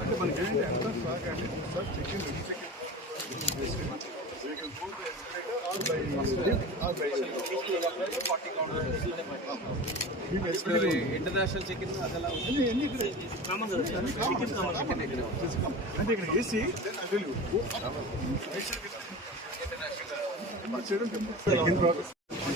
అంటే మనకి బాగా అంటే సార్ ఇంటర్నేషనల్ చికెన్ అంటే ఇక్కడ AC then I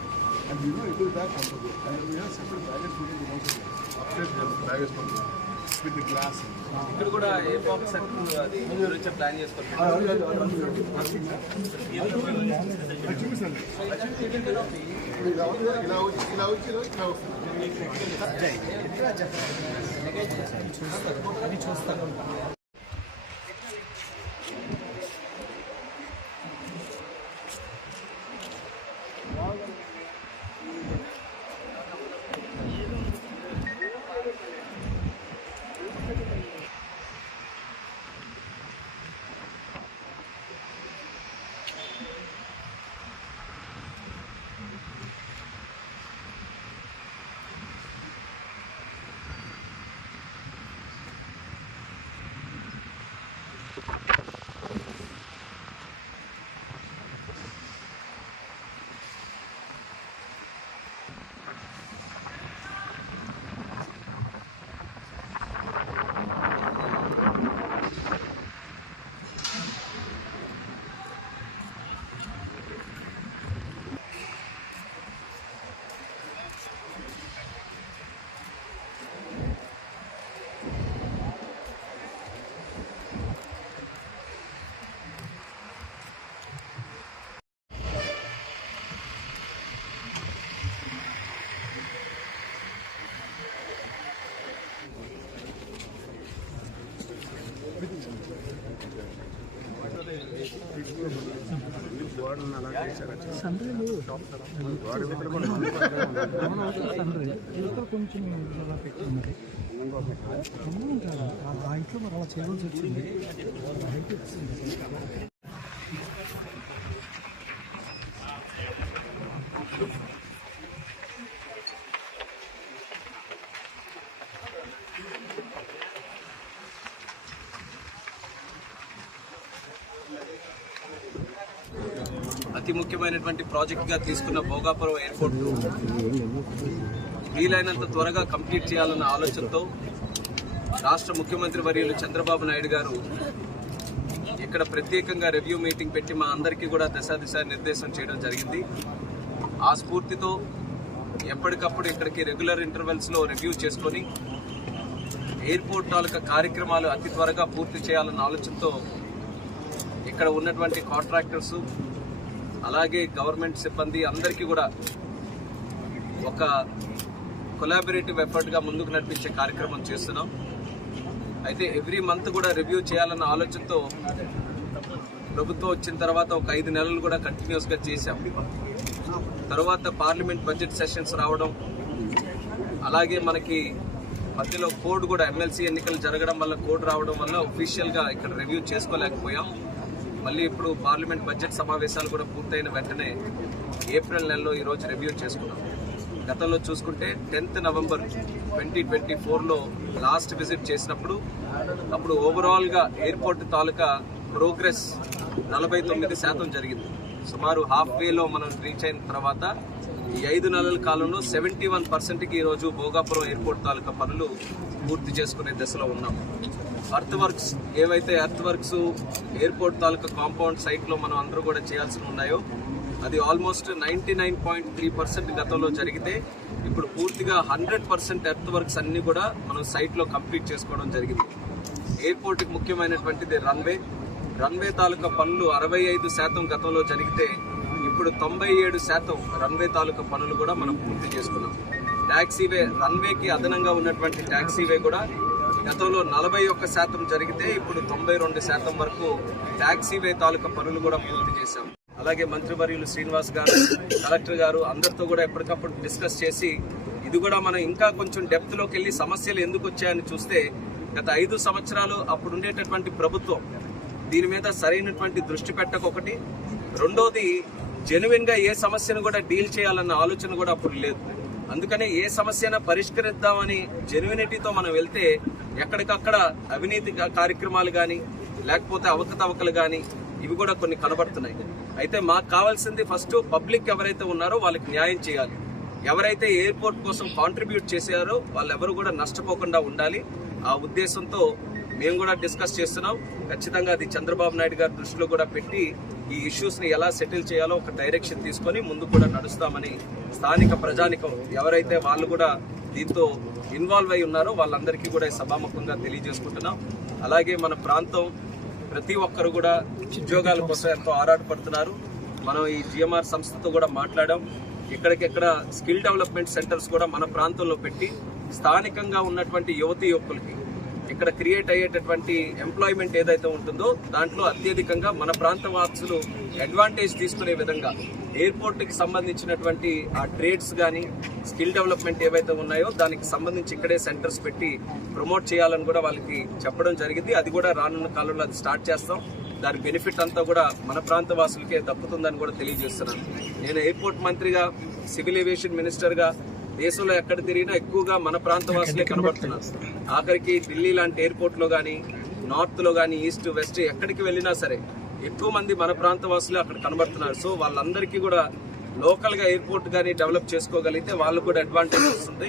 and you know it is back on the and we have separate baggage for the also upstairs we have baggage for the with the glass. ఇక్కడ కూడా ఏ box అది గురించి plan చేసుకోవాలి చూపిస్తాను ఇలా వచ్చి ఇలా వచ్చి ఇలా వచ్చి ఇలా వస్తుంది ఇంకా కొంచెం పెట్టింది ఆ ఇంట్లో మరి అలా చేయాల్సి వచ్చింది బయట వచ్చింది అతి ముఖ్యమైనటువంటి ప్రాజెక్టుగా తీసుకున్న భోగాపురం ఎయిర్పోర్ట్ వీలైనంత త్వరగా కంప్లీట్ చేయాలన్న ఆలోచనతో రాష్ట్ర ముఖ్యమంత్రి వర్యులు చంద్రబాబు నాయుడు గారు ఇక్కడ ప్రత్యేకంగా రివ్యూ మీటింగ్ పెట్టి మా అందరికీ కూడా దశ దిశ నిర్దేశం చేయడం జరిగింది. ఆ స్ఫూర్తితో ఎప్పటికప్పుడు ఇక్కడికి రెగ్యులర్ ఇంటర్వెల్స్లో రివ్యూ చేసుకొని ఎయిర్పోర్ట్ తాలూకా కార్యక్రమాలు అతి త్వరగా పూర్తి చేయాలన్న ఆలోచనతో ఇక్కడ ఉన్నటువంటి కాంట్రాక్టర్స్ అలాగే గవర్నమెంట్ సిబ్బంది అందరికీ కూడా ఒక కొలాబరేటివ్ ఎఫర్ట్గా ముందుకు నడిపించే కార్యక్రమం చేస్తున్నాం. అయితే ఎవ్రీ మంత్ కూడా రివ్యూ చేయాలన్న ఆలోచనతో ప్రభుత్వం వచ్చిన తర్వాత ఒక ఐదు నెలలు కూడా కంటిన్యూస్గా చేశాం. తర్వాత పార్లమెంట్ బడ్జెట్ సెషన్స్ రావడం అలాగే మనకి మధ్యలో కోడ్ కూడా ఎమ్మెల్సీ ఎన్నికలు జరగడం వల్ల కోడ్ రావడం వల్ల ఒఫీషియల్గా ఇక్కడ రివ్యూ చేసుకోలేకపోయాం. మళ్ళీ ఇప్పుడు పార్లమెంట్ బడ్జెట్ సమావేశాలు కూడా పూర్తయిన వెంటనే ఏప్రిల్ నెలలో ఈరోజు రివ్యూ చేసుకున్నాం. గతంలో చూసుకుంటే టెన్త్ నవంబర్ ట్వంటీ ట్వంటీ ఫోర్లో లాస్ట్ విజిట్ చేసినప్పుడు అప్పుడు ఓవరాల్గా ఎయిర్పోర్ట్ తాలూకా ప్రోగ్రెస్ నలభై తొమ్మిది శాతం జరిగింది. సుమారు హాఫ్ వేలో మనం రీచ్ అయిన తర్వాత ఈ ఐదు నెలల కాలంలో సెవెంటీ వన్ పర్సెంట్కి ఈరోజు భోగాపురం ఎయిర్పోర్ట్ తాలూకా పనులు పూర్తి చేసుకునే దశలో ఉన్నాం. అర్త్ వర్క్స్ ఏవైతే అర్త్ వర్క్స్ ఎయిర్పోర్ట్ తాలూకా కాంపౌండ్ సైట్లో మనం అందరూ కూడా చేయాల్సి ఉన్నాయో అది almost ninety nine point three percent గతంలో జరిగితే ఇప్పుడు పూర్తిగా హండ్రెడ్ పర్సెంట్ ఎర్త్ వర్క్స్ అన్నీ కూడా మనం సైట్లో కంప్లీట్ చేసుకోవడం జరిగింది. ఎయిర్పోర్ట్కి ముఖ్యమైనటువంటిది రన్వే రన్వే తాలూకా పనులు అరవై ఐదు శాతం గతంలో జరిగితే ఇప్పుడు తొంభై ఏడు శాతం రన్వే తాలూకా పనులు కూడా మనం పూర్తి చేసుకున్నాం. ట్యాక్సీవే రన్వేకి అదనంగా ఉన్నటువంటి ట్యాక్సీవే కూడా గతంలో నలభై ఒక్క శాతం జరిగితే ఇప్పుడు తొంభై రెండు శాతం వరకు ట్యాక్సీవే తాలూకా పనులు కూడా పూర్తి చేశాం. అలాగే మంత్రివర్యులు శ్రీనివాస్ గారు కలెక్టర్ గారు అందరితో కూడా ఎప్పటికప్పుడు డిస్కస్ చేసి ఇది కూడా మనం ఇంకా కొంచెం డెప్త్లోకి వెళ్ళి సమస్యలు ఎందుకు వచ్చాయని చూస్తే గత ఐదు సంవత్సరాలు అప్పుడు ఉండేటటువంటి ప్రభుత్వం దీని మీద సరైనటువంటి దృష్టి పెట్టకొకటి రెండోది జెన్యున్గా ఏ సమస్యను కూడా డీల్ చేయాలన్న ఆలోచన కూడా అప్పుడు లేదు. అందుకనే ఏ సమస్యన పరిష్కరిద్దామని జెన్యునిటీతో మనం వెళ్తే ఎక్కడికక్కడ అవినీతి కార్యక్రమాలు కానీ లేకపోతే అవకతవకలు కానీ ఇవి కూడా కొన్ని కనబడుతున్నాయి. అయితే మాకు కావాల్సింది ఫస్ట్ పబ్లిక్ ఎవరైతే ఉన్నారో వాళ్ళకి న్యాయం చేయాలి. ఎవరైతే ఎయిర్పోర్ట్ కోసం కాంట్రిబ్యూట్ చేశారో వాళ్ళెవరు కూడా నష్టపోకుండా ఉండాలి. ఆ ఉద్దేశంతో మేము కూడా డిస్కస్ చేస్తున్నాం. ఖచ్చితంగా అది చంద్రబాబు నాయుడు గారి దృష్టిలో కూడా పెట్టి ఈ ఇష్యూస్ని ఎలా సెటిల్ చేయాలో ఒక డైరెక్షన్ తీసుకొని ముందు కూడా నడుస్తామని స్థానిక ప్రజానికం ఎవరైతే వాళ్ళు కూడా దీంతో ఇన్వాల్వ్ అయి ఉన్నారో వాళ్ళందరికీ కూడా సభాముఖంగా తెలియజేసుకుంటున్నాం. అలాగే మన ప్రాంతం ప్రతి ఒక్కరు కూడా ఉద్యోగాల కోసం ఎంతో ఆరాటపడుతున్నారు. మనం ఈ జిఎంఆర్ సంస్థతో కూడా మాట్లాడాం. ఎక్కడికెక్కడ స్కిల్ డెవలప్మెంట్ సెంటర్స్ కూడా మన ప్రాంతంలో పెట్టి స్థానికంగా ఉన్నటువంటి యువతి యువకులకి ఇక్కడ క్రియేట్ అయ్యేటటువంటి ఎంప్లాయ్మెంట్ ఏదైతే ఉంటుందో దాంట్లో అత్యధికంగా మన ప్రాంత వాసులు అడ్వాంటేజ్ తీసుకునే విధంగా ఎయిర్పోర్ట్కి సంబంధించినటువంటి ఆ ట్రేడ్స్ కానీ స్కిల్ డెవలప్మెంట్ ఏవైతే ఉన్నాయో దానికి సంబంధించి ఇక్కడే సెంటర్స్ పెట్టి ప్రమోట్ చేయాలని కూడా వాళ్ళకి చెప్పడం జరిగింది. అది కూడా రానున్న కాలంలో అది స్టార్ట్ చేస్తాం. దాని బెనిఫిట్ అంతా కూడా మన ప్రాంత వాసులకే దక్కుతుందని కూడా తెలియజేస్తున్నాను. నేను ఎయిర్పోర్ట్ మంత్రిగా సివిల్ ఏవియేషన్ మినిస్టర్గా దేశంలో ఎక్కడ తిరిగినా ఎక్కువగా మన ప్రాంత వాసులే కనబడుతున్నారు. ఆఖరికి ఢిల్లీ లాంటి ఎయిర్పోర్ట్లో కానీ నార్త్లో కానీ ఈస్ట్ వెస్ట్ ఎక్కడికి వెళ్ళినా సరే ఎక్కువ మంది మన ప్రాంత వాసులే అక్కడ కనబడుతున్నారు. సో వాళ్ళందరికీ కూడా లోకల్గా ఎయిర్పోర్ట్ కానీ డెవలప్ చేసుకోగలిగితే వాళ్ళు కూడా అడ్వాంటేజ్ వస్తుంది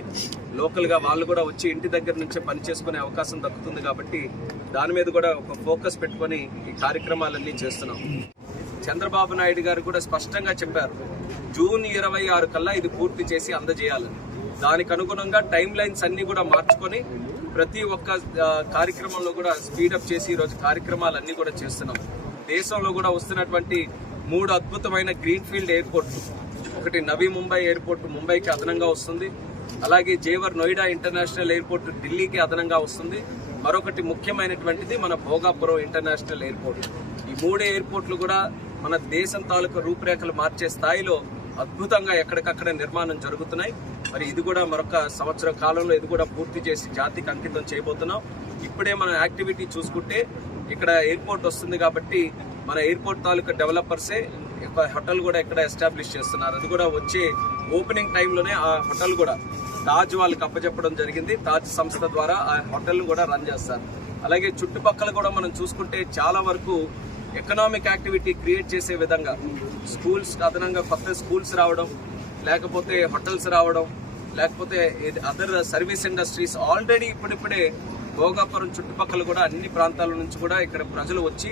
లోకల్గా వాళ్ళు కూడా వచ్చి ఇంటి దగ్గర నుంచే పని చేసుకునే అవకాశం దక్కుతుంది కాబట్టి దాని మీద కూడా ఒక ఫోకస్ పెట్టుకొని ఈ కార్యక్రమాలన్నీ చేస్తున్నాం. చంద్రబాబు నాయుడు గారు కూడా స్పష్టంగా చెప్పారు. జూన్ ఇరవై ఆరు కల్లా ఇది పూర్తి చేసి అందజేయాలని. దానికి అనుగుణంగా టైం లైన్స్ అన్ని కూడా మార్చుకొని ప్రతి ఒక్క కార్యక్రమంలో కూడా స్పీడప్ చేసి ఈరోజు కార్యక్రమాలన్నీ కూడా చేస్తున్నాం. దేశంలో కూడా వస్తున్నటువంటి మూడు అద్భుతమైన గ్రీన్ ఫీల్డ్ ఎయిర్పోర్ట్లు. ఒకటి నవీ ముంబై ఎయిర్పోర్ట్ ముంబైకి అదనంగా వస్తుంది. అలాగే జేవర్ నోయిడా ఇంటర్నేషనల్ ఎయిర్పోర్ట్ ఢిల్లీకి అదనంగా వస్తుంది. మరొకటి ముఖ్యమైనటువంటిది మన భోగాపురం ఇంటర్నేషనల్ ఎయిర్పోర్ట్. ఈ మూడు ఎయిర్పోర్ట్లు కూడా మన దేశం తాలూకా రూపురేఖలు మార్చే స్థాయిలో అద్భుతంగా ఎక్కడికక్కడ నిర్మాణం జరుగుతున్నాయి. మరి ఇది కూడా మరొక సంవత్సర కాలంలో ఇది కూడా పూర్తి చేసి జాతికి అంకితం చేయబోతున్నాం. ఇప్పుడే మనం యాక్టివిటీ చూసుకుంటే ఇక్కడ ఎయిర్పోర్ట్ వస్తుంది కాబట్టి మన ఎయిర్పోర్ట్ తాలూకా డెవలపర్సే ఒక హోటల్ కూడా ఇక్కడ ఎస్టాబ్లిష్ చేస్తున్నారు. అది కూడా వచ్చే ఓపెనింగ్ టైంలోనే ఆ హోటల్ కూడా తాజ్ వాళ్ళకి అప్పచెప్పడం జరిగింది. తాజ్ సంస్థ ద్వారా ఆ హోటల్ కూడా రన్ చేస్తారు. అలాగే చుట్టుపక్కల కూడా మనం చూసుకుంటే చాలా వరకు ఎకనామిక్ యాక్టివిటీ క్రియేట్ చేసే విధంగా స్కూల్స్ అదనంగా కొత్త స్కూల్స్ రావడం లేకపోతే హోటల్స్ రావడం లేకపోతే అదర్ సర్వీస్ ఇండస్ట్రీస్ ఆల్రెడీ ఇప్పుడిప్పుడే భోగాపురం చుట్టుపక్కల కూడా అన్ని ప్రాంతాల నుంచి కూడా ఇక్కడ ప్రజలు వచ్చి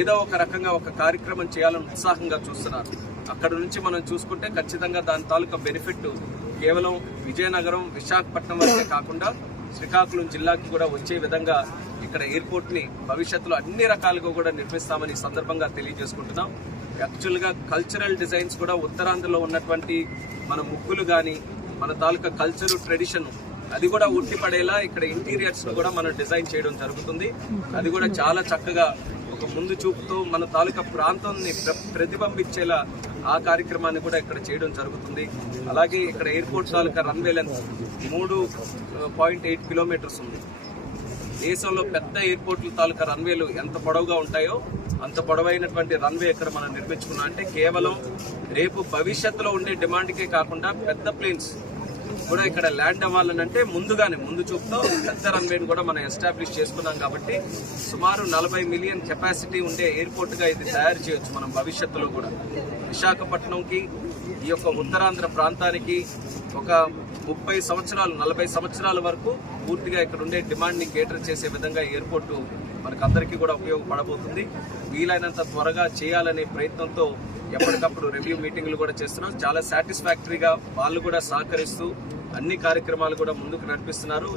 ఏదో ఒక రకంగా ఒక కార్యక్రమం చేయాలని ఉత్సాహంగా చూస్తున్నారు. అక్కడ నుంచి మనం చూసుకుంటే ఖచ్చితంగా దాని తాలూకా బెనిఫిట్ కేవలం విజయనగరం విశాఖపట్నం వరకే కాకుండా శ్రీకాకుళం జిల్లాకి కూడా వచ్చే విధంగా ఇక్కడ ఎయిర్పోర్ట్ని భవిష్యత్తులో అన్ని రకాలుగా కూడా నిర్మిస్తామని సందర్భంగా తెలియజేసుకుంటున్నాం. యాక్చువల్గా కల్చరల్ డిజైన్స్ కూడా ఉత్తరాంధ్రలో ఉన్నటువంటి మన ముగ్గులు కానీ మన తాలూకా కల్చరు ట్రెడిషన్ అది కూడా ఉట్టిపడేలా ఇక్కడ ఇంటీరియర్స్ కూడా మనం డిజైన్ చేయడం జరుగుతుంది. అది కూడా చాలా చక్కగా ఒక ముందు చూపుతూ మన తాలూకా ప్రాంతాన్ని ప్ర- ప్రతిబింబించేలా ఆ కార్యక్రమాన్ని కూడా ఇక్కడ చేయడం జరుగుతుంది. అలాగే ఇక్కడ ఎయిర్పోర్ట్ తాలూకా రన్వే లెంత్ మూడు పాయింట్ ఎయిట్ కిలోమీటర్స్ ఉంది. దేశంలో పెద్ద ఎయిర్పోర్ట్ల తాలూకా రన్వేలు ఎంత పొడవుగా ఉంటాయో అంత పొడవైనటువంటి రన్వే ఇక్కడ మనం నిర్మించుకున్నాం. అంటే కేవలం రేపు భవిష్యత్తులో ఉండే డిమాండ్కే కాకుండా పెద్ద ప్లేన్స్ కూడా ఇక్కడ ల్యాండ్ అవ్వాలనంటే ముందుగానే ముందు చూపుతో పెద్ద రన్వేని కూడా మనం ఎస్టాబ్లిష్ చేసుకున్నాం కాబట్టి సుమారు నలభై మిలియన్ కెపాసిటీ ఉండే ఎయిర్పోర్ట్గా ఇది తయారు చేయొచ్చు మనం భవిష్యత్తులో కూడా. విశాఖపట్నంకి ఈ యొక్క ఉత్తరాంధ్ర ప్రాంతానికి ఒక ముప్పై సంవత్సరాలు నలభై సంవత్సరాల వరకు పూర్తిగా ఇక్కడ ఉండే డిమాండ్ని కేటర్ చేసే విధంగా ఎయిర్పోర్టు మనకు అందరికీ కూడా ఉపయోగపడబోతుంది. వీలైనంత త్వరగా చేయాలనే ప్రయత్నంతో ఎప్పటికప్పుడు రివ్యూ మీటింగ్లు కూడా చేస్తున్నాం. చాలా సాటిస్ఫాక్టరీగా వాళ్ళు కూడా సహకరిస్తూ అన్ని కార్యక్రమాలు కూడా ముందుకు నడిపిస్తున్నారు.